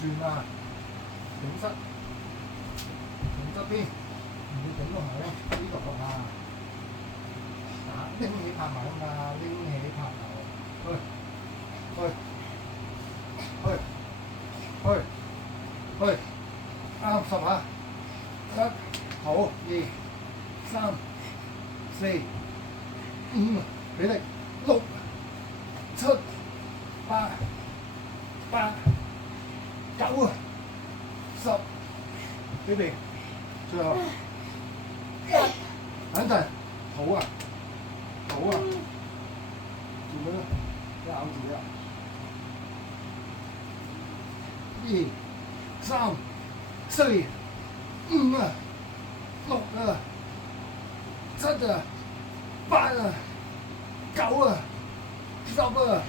轉啊，頂側，頂側邊，唔要頂落去，呢度啊，拎起拍埋啊嘛，拎起拍頭，去，啱10下，好，2、3、4、5，俾力，6、7、8、9啊，10，俾力，最後等陣，好啊，做咩咧？咬住啊！2、3、4、5啊，6啊，7啊，8啊，9啊，10啊。